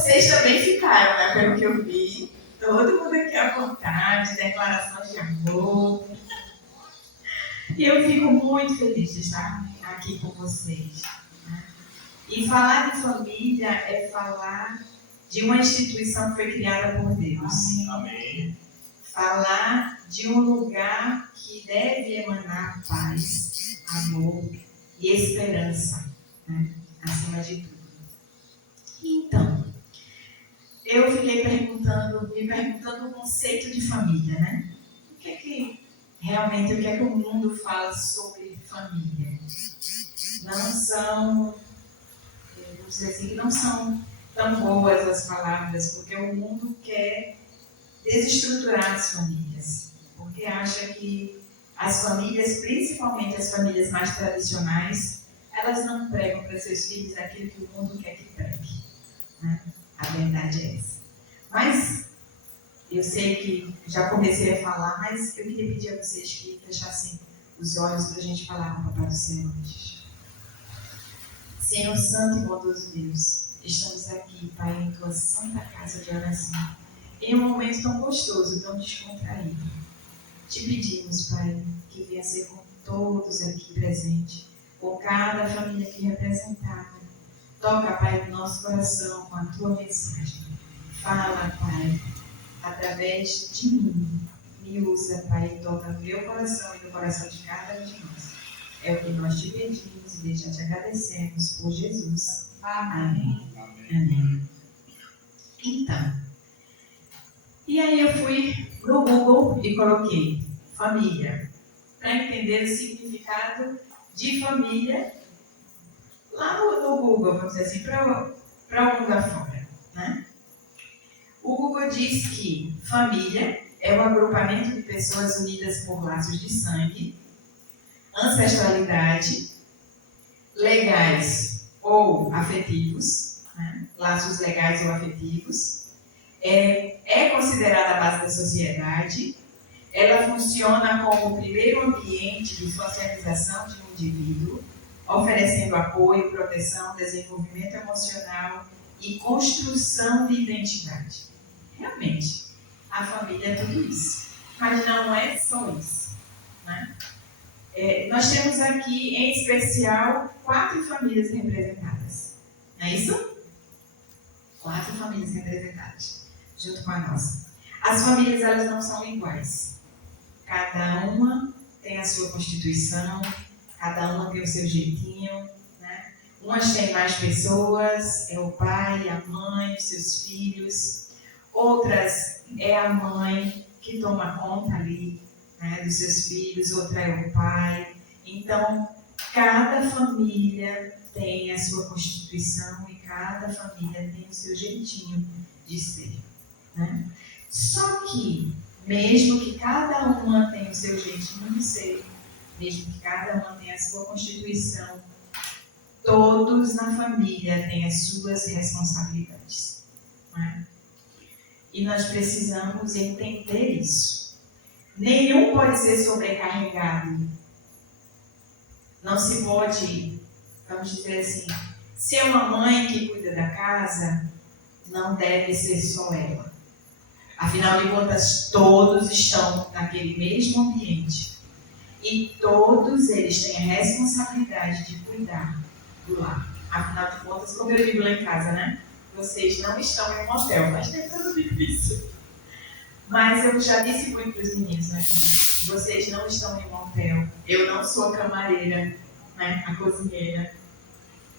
Vocês também ficaram, né? Pelo que eu vi. Todo mundo aqui à vontade, declarações de amor. E eu fico muito feliz de estar aqui com vocês. Né? E falar de família é falar de uma instituição que foi criada por Deus. Amém. Falar de um lugar que deve emanar paz, amor e esperança, né? Acima de tudo. Então, eu fiquei me perguntando o conceito de família, né? O que é que o mundo fala sobre família? Vamos dizer assim, não são tão boas as palavras, porque o mundo quer desestruturar as famílias, porque acha que as famílias, principalmente as famílias mais tradicionais, elas não pregam para seus filhos aquilo que o mundo quer que pregue. Né? A verdade é essa. Mas eu sei que já comecei a falar, mas eu queria pedir a vocês que fechassem os olhos para a gente falar com o Papai do Céu antes. Senhor Santo e bondoso Deus, estamos aqui, Pai, em tua santa casa de oração, em um momento tão gostoso, tão descontraído. Te pedimos, Pai, que venha ser com todos aqui presentes, com cada família aqui representada. Toca, Pai, no nosso coração com a tua mensagem. Fala, Pai, através de mim. Me usa, Pai, e toca no meu coração e no coração de cada um de nós. É o que nós te pedimos e já te agradecemos por Jesus. Amém. Amém. Então, e aí eu fui no Google e coloquei família, para entender o significado de família lá no Google, vamos dizer assim, para o mundo afora, né? O Google diz que família é um agrupamento de pessoas unidas por laços de sangue, ancestralidade, legais ou afetivos, né? Laços legais ou afetivos, é considerada a base da sociedade, ela funciona como o primeiro ambiente de socialização de um indivíduo, oferecendo apoio, proteção, desenvolvimento emocional e construção de identidade. Realmente, a família é tudo isso, mas não é só isso, né? Nós temos aqui, em especial, 4 famílias representadas. Não é isso? 4 famílias representadas, junto com a nossa. As famílias, elas não são iguais. Cada uma tem a sua constituição, cada uma tem o seu jeitinho, né? Umas têm mais pessoas, é o pai, a mãe, os seus filhos. Outras é a mãe que toma conta ali, né, dos seus filhos, outra é o pai. Então, cada família tem a sua constituição e cada família tem o seu jeitinho de ser, né? Só que, mesmo que cada uma tenha o seu jeitinho de ser, mesmo que cada uma tenha a sua constituição, todos na família têm as suas responsabilidades, né? E nós precisamos entender isso. Nenhum pode ser sobrecarregado. Não se pode, vamos dizer assim, se é uma mãe que cuida da casa, não deve ser só ela. Afinal de contas, todos estão naquele mesmo ambiente. E todos eles têm a responsabilidade de cuidar do lar. Afinal de contas, como eu digo lá em casa, né? Vocês não estão em um hotel, mas tem tudo difícil. Mas eu já disse muito para os meninos, né? Vocês não estão em um hotel. Eu não sou a camareira, né? A cozinheira.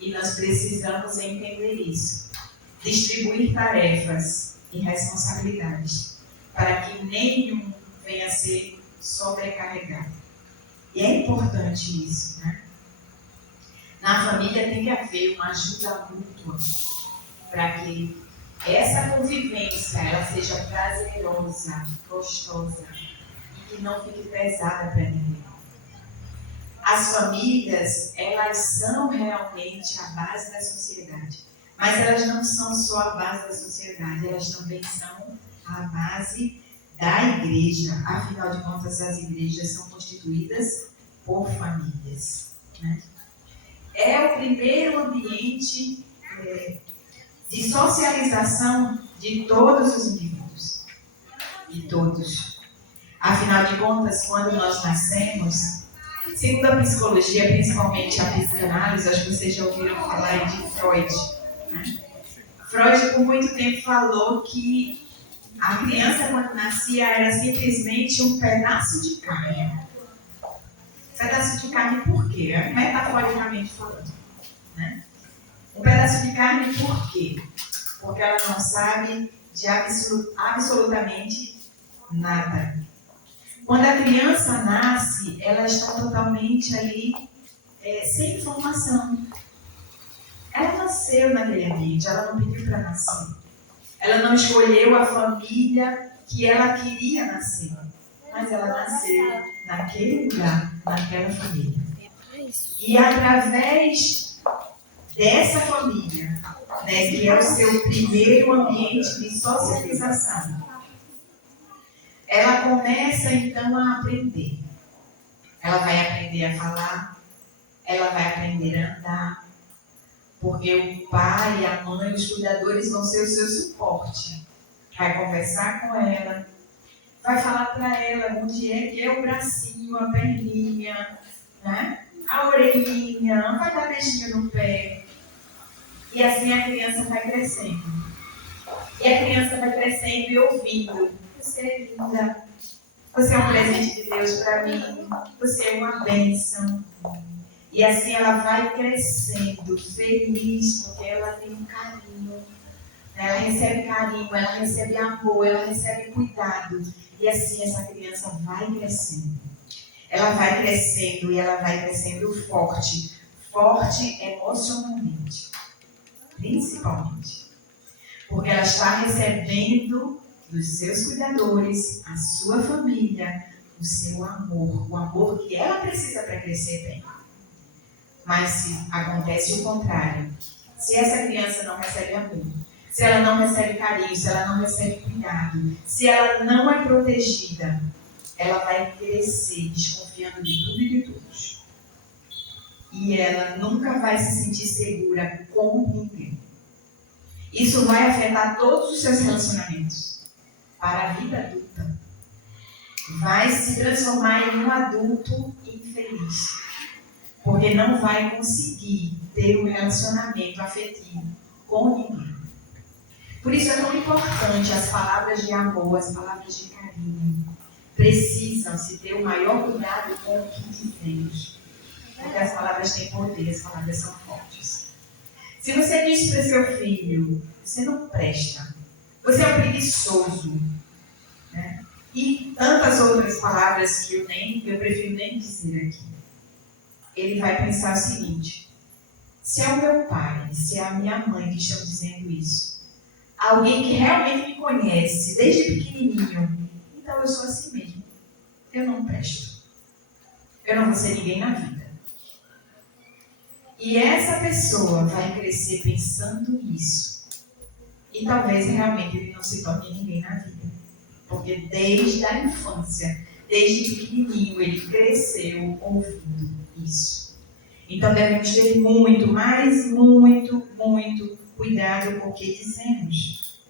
E nós precisamos entender isso. Distribuir tarefas e responsabilidades para que nenhum venha a ser sobrecarregado. E é importante isso, né? Na família tem que haver uma ajuda mútua para que essa convivência ela seja prazerosa, gostosa e que não fique pesada para ninguém. As famílias, elas são realmente a base da sociedade, mas elas não são só a base da sociedade, elas também são a base da igreja. Afinal de contas, as igrejas são constituídas por famílias, né? É o primeiro ambiente de socialização de todos os indivíduos. De todos. Afinal de contas, quando nós nascemos, segundo a psicologia, principalmente a psicanálise, acho que vocês já ouviram falar de Freud, né? Freud, por muito tempo, falou que a criança, quando nascia, era simplesmente um pedaço de carne. Pedaço de carne por quê? Metaforicamente falando, né? Um pedaço de carne por quê? Porque ela não sabe de absolutamente nada. Quando a criança nasce, ela está totalmente ali, sem informação. Ela nasceu naquele ambiente, ela não pediu para nascer. Ela não escolheu a família que ela queria nascer. Mas ela nasceu naquele lugar, naquela família. E através dessa família, né, que é o seu primeiro ambiente de socialização, ela começa então a aprender. Ela vai aprender a falar, ela vai aprender a andar, porque o pai, a mãe, os cuidadores vão ser o seu suporte. Vai conversar com ela, vai falar para ela onde é que é o bracinho, a perninha, né? A orelhinha, vai dar beijinho no pé. E assim a criança vai crescendo. E a criança vai crescendo e ouvindo: você é linda, você é um presente de Deus para mim, você é uma bênção. E assim ela vai crescendo, feliz, porque ela tem um carinho. Ela recebe carinho, ela recebe amor, ela recebe cuidado. E assim essa criança vai crescendo. Ela vai crescendo e ela vai crescendo forte. Forte emocionalmente. Principalmente. Porque ela está recebendo dos seus cuidadores, a sua família, o seu amor. O amor que ela precisa para crescer bem. Mas se acontece o contrário, se essa criança não recebe amor, se ela não recebe carinho, se ela não recebe cuidado, se ela não é protegida, ela vai crescer desconfiando de tudo e de todos. E ela nunca vai se sentir segura com ninguém. Isso vai afetar todos os seus relacionamentos para a vida adulta. Vai se transformar em um adulto infeliz. Porque não vai conseguir ter um relacionamento afetivo com ninguém. Por isso é tão importante as palavras de amor, as palavras de carinho. Precisam se ter o maior cuidado com o que dizemos. Porque as palavras têm poder, as palavras são fortes. Se você diz para seu filho: você não presta, você é um preguiçoso, né? E tantas outras palavras que eu prefiro nem dizer aqui. Ele vai pensar o seguinte: se é o meu pai, se é a minha mãe que estão dizendo isso, alguém que realmente me conhece desde pequenininho, então eu sou assim mesmo. Eu não presto. Eu não vou ser ninguém na vida. E essa pessoa vai crescer pensando isso. E talvez realmente ele não se torne ninguém na vida. Porque desde a infância, desde pequenininho, ele cresceu ouvindo isso. Então devemos ter muito, mas muito, muito cuidado com o que dizemos.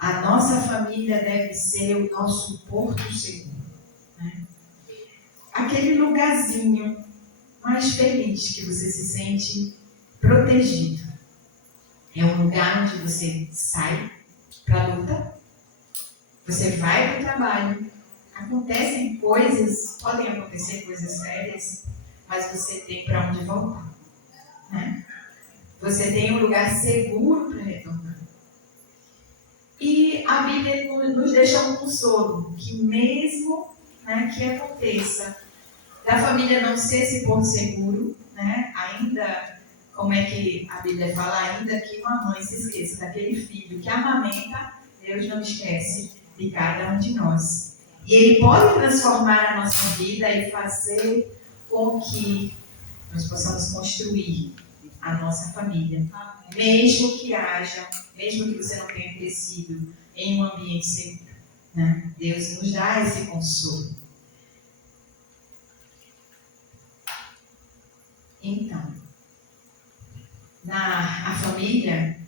A nossa família deve ser o nosso porto seguro, né? Aquele lugarzinho mais feliz que você se sente protegido. É um lugar onde você sai para a luta, você vai para o trabalho, acontecem coisas, podem acontecer coisas sérias, mas você tem para onde voltar, né? Você tem um lugar seguro para retornar. E a Bíblia nos deixa um consolo, que mesmo, né, que aconteça da família não ser esse porto seguro, né, ainda, como é que a Bíblia fala, ainda que uma mãe se esqueça daquele filho que amamenta, Deus não esquece de cada um de nós. E Ele pode transformar a nossa vida e fazer com que nós possamos construir a nossa família. Mesmo que você não tenha crescido em um ambiente seguro, né? Deus nos dá esse consolo. Então, a família,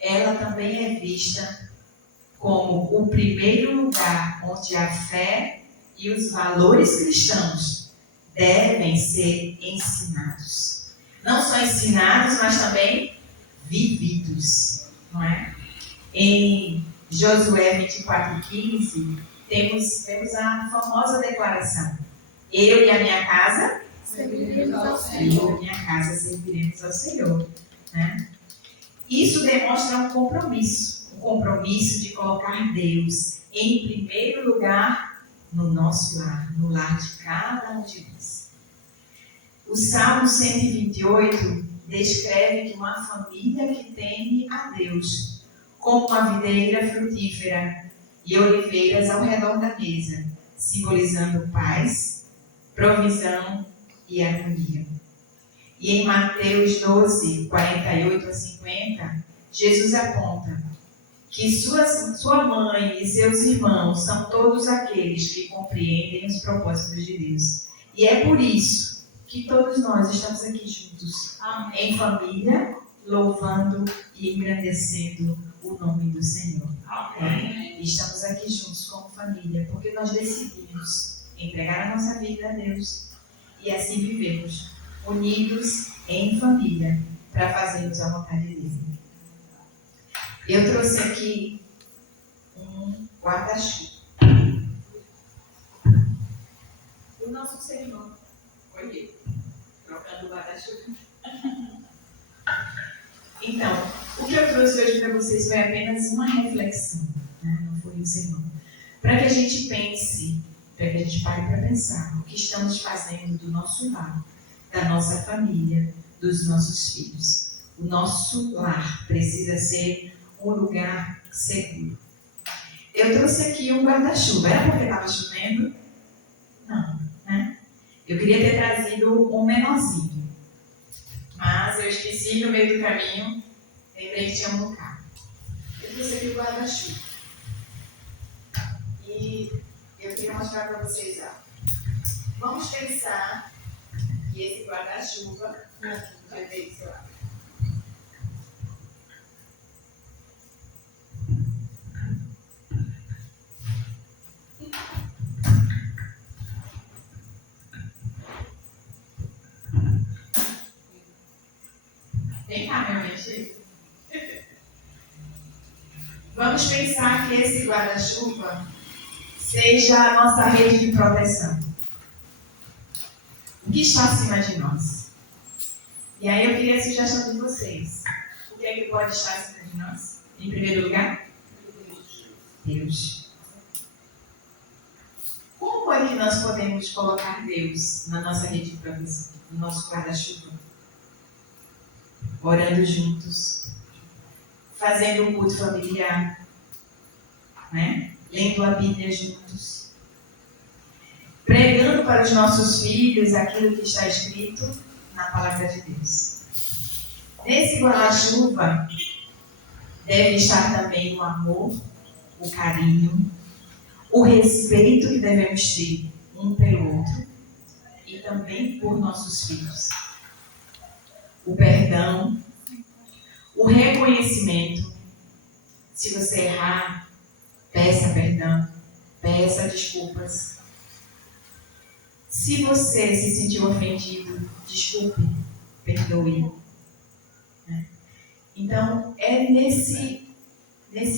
ela também é vista como o primeiro lugar onde a fé e os valores cristãos devem ser ensinados. Não só ensinados, mas também vividos, não é? Em Josué 24:15, temos a famosa declaração: eu e a minha casa serviremos ao Senhor. Eu e a minha casa serviremos ao Senhor, né? Isso demonstra um compromisso de colocar Deus em primeiro lugar no nosso lar, no lar de cada um de nós. O Salmo 128 descreve que uma família que teme a Deus, como uma videira frutífera e oliveiras ao redor da mesa, simbolizando paz, provisão e harmonia. E em Mateus 12, 48 a 50, Jesus aponta que sua mãe e seus irmãos são todos aqueles que compreendem os propósitos de Deus. E é por isso que todos nós estamos aqui juntos, em família, louvando e engrandecendo o nome do Senhor. Amém. Estamos aqui juntos como família, porque nós decidimos entregar a nossa vida a Deus e assim vivemos unidos em família para fazermos a vontade dele. Eu trouxe aqui um guarda-chuva. O nosso sermão foi ele, trocando o guarda-chuva. Então, o que eu trouxe hoje para vocês foi apenas uma reflexão, né? Não foi um sermão. Para que a gente pense, para que a gente pare para pensar o que estamos fazendo do nosso lar, da nossa família, dos nossos filhos. O nosso lar precisa ser um lugar seguro. Eu trouxe aqui um guarda-chuva. Era porque estava chovendo? Não, né? Eu queria ter trazido um menorzinho. Mas eu esqueci no meio do caminho. Lembrei que tinha um carro. Eu trouxe aqui o guarda-chuva. E eu queria mostrar para vocês, ó. Vamos pensar que esse guarda-chuva já veio, sei lá. Vem cá, meu mente. Vamos pensar que esse guarda-chuva seja a nossa rede de proteção. O que está acima de nós? E aí eu queria a sugestão de vocês. O que é que pode estar acima de nós? Em primeiro lugar? Deus. Como é que nós podemos colocar Deus na nossa rede de proteção, no nosso guarda-chuva? Orando juntos, fazendo um culto familiar, né? Lendo a Bíblia juntos, pregando para os nossos filhos aquilo que está escrito na palavra de Deus. Nesse guarda-chuva deve estar também o amor, o carinho, o respeito que devemos ter um pelo outro e também por nossos filhos. O perdão, o reconhecimento. Se você errar, peça perdão, peça desculpas. Se você se sentiu ofendido, desculpe, perdoe. Então, é nesse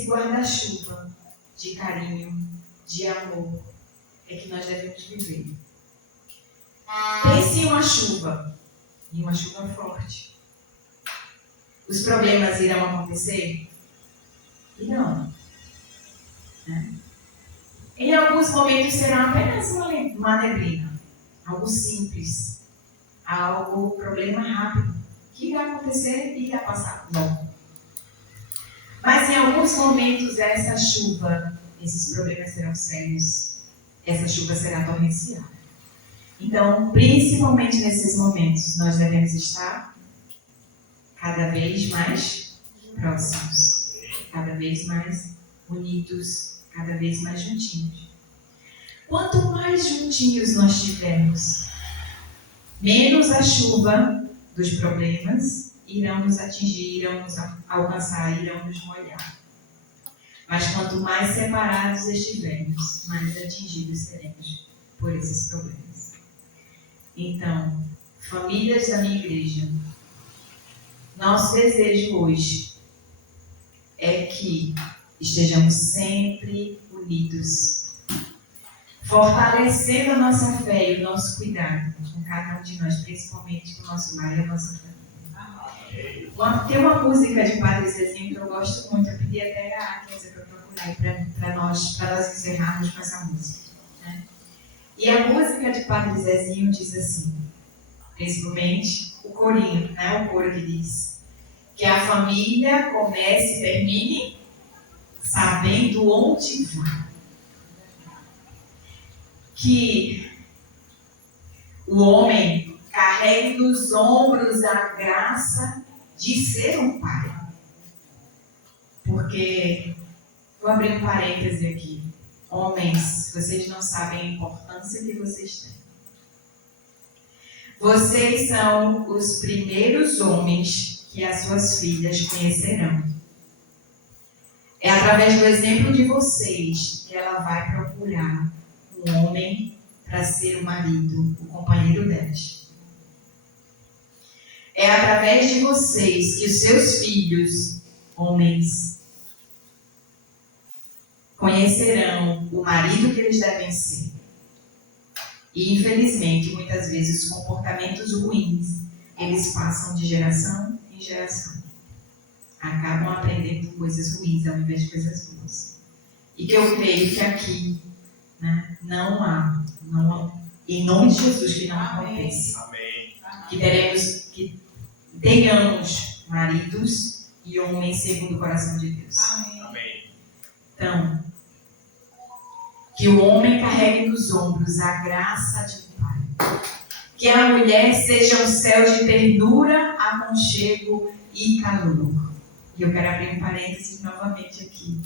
guarda-chuva de carinho, de amor, é que nós devemos viver. Pense em uma chuva, e uma chuva forte. Os problemas irão acontecer? Irão. Né? Em alguns momentos será apenas uma neblina, algo simples, problema rápido, que irá acontecer e irá passar logo. Mas em alguns momentos essa chuva, esses problemas serão sérios, essa chuva será torrencial. Então, principalmente nesses momentos, nós devemos estar cada vez mais próximos, cada vez mais unidos, cada vez mais juntinhos. Quanto mais juntinhos nós tivermos, menos a chuva dos problemas irão nos atingir, irão nos alcançar, irão nos molhar. Mas quanto mais separados estivermos, mais atingidos seremos por esses problemas. Então, famílias da minha igreja, nosso desejo hoje é que estejamos sempre unidos, fortalecendo a nossa fé e o nosso cuidado com cada um de nós, principalmente com o nosso lar e a nossa família. Tem uma música de Padre Zezinho que eu gosto muito, eu pedi até a Kézia para procurar para nós encerrarmos com essa música. Né? E a música de Padre Zezinho diz assim, principalmente o corinho, né? O coro que diz que a família comece e termine sabendo onde vai. Que o homem carregue nos ombros a graça de ser um pai. Porque, vou abrir um parêntese aqui. Homens, vocês não sabem a importância que vocês têm. Vocês são os primeiros homens que as suas filhas conhecerão. É através do exemplo de vocês que ela vai procurar um homem para ser o marido, o companheiro delas. É através de vocês que os seus filhos, homens, conhecerão o marido que eles devem ser. E, infelizmente, muitas vezes, os comportamentos ruins, eles passam de geração em geração. Acabam aprendendo coisas ruins ao invés de coisas boas. E que eu creio que aqui, né, não há, em nome de Jesus, que não aconteça. Amém. Que tenhamos maridos e homens segundo o coração de Deus. Amém. Então, que o homem carregue nos ombros a graça de um pai. Que a mulher seja um céu de ternura, aconchego e calor. E eu quero abrir um parênteses novamente aqui.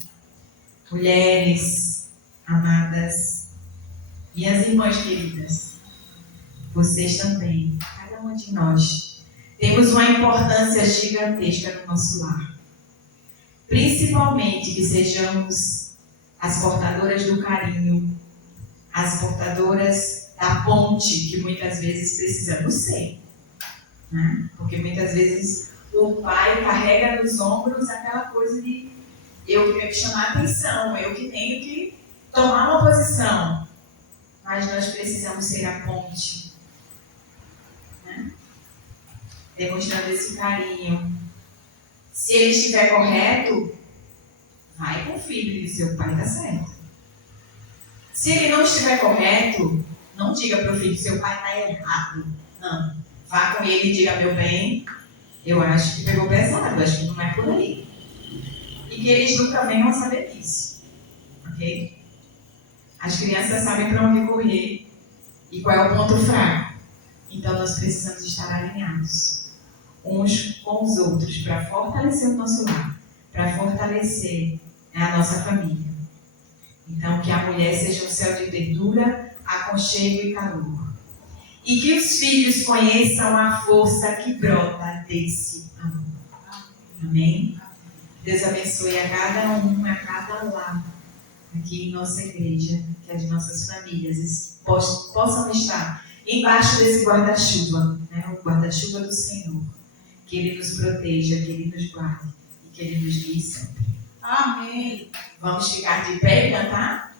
Mulheres amadas, minhas irmãs queridas, vocês também, cada uma de nós, temos uma importância gigantesca no nosso lar. Principalmente que sejamos as portadoras do carinho, as portadoras da ponte que muitas vezes precisamos ser. Né? Porque muitas vezes o pai carrega nos ombros aquela coisa de eu que tenho que chamar a atenção, eu que tenho que tomar uma posição. Mas nós precisamos ser a ponte. Né? Demonstrando esse carinho. Se ele estiver correto, vai com o filho que o seu pai está certo. Se ele não estiver correto, não diga para o filho que seu pai está errado. Não. Vá com ele e diga, meu bem, eu acho que pegou pesado, acho que não é por aí. E que eles nunca venham a saber disso. Ok? As crianças sabem para onde correr e qual é o ponto fraco. Então nós precisamos estar alinhados uns com os outros para fortalecer o nosso lar, para fortalecer a nossa família. Então que a mulher seja um céu de ternura, aconchego e calor. E que os filhos conheçam a força que brota desse amor. Amém? Deus abençoe a cada um, a cada lar aqui em nossa igreja, que as nossas famílias possam estar embaixo desse guarda-chuva, né? O guarda-chuva do Senhor. Que Ele nos proteja, que Ele nos guarde e que Ele nos guie sempre. Amém. Vamos ficar de pé e cantar?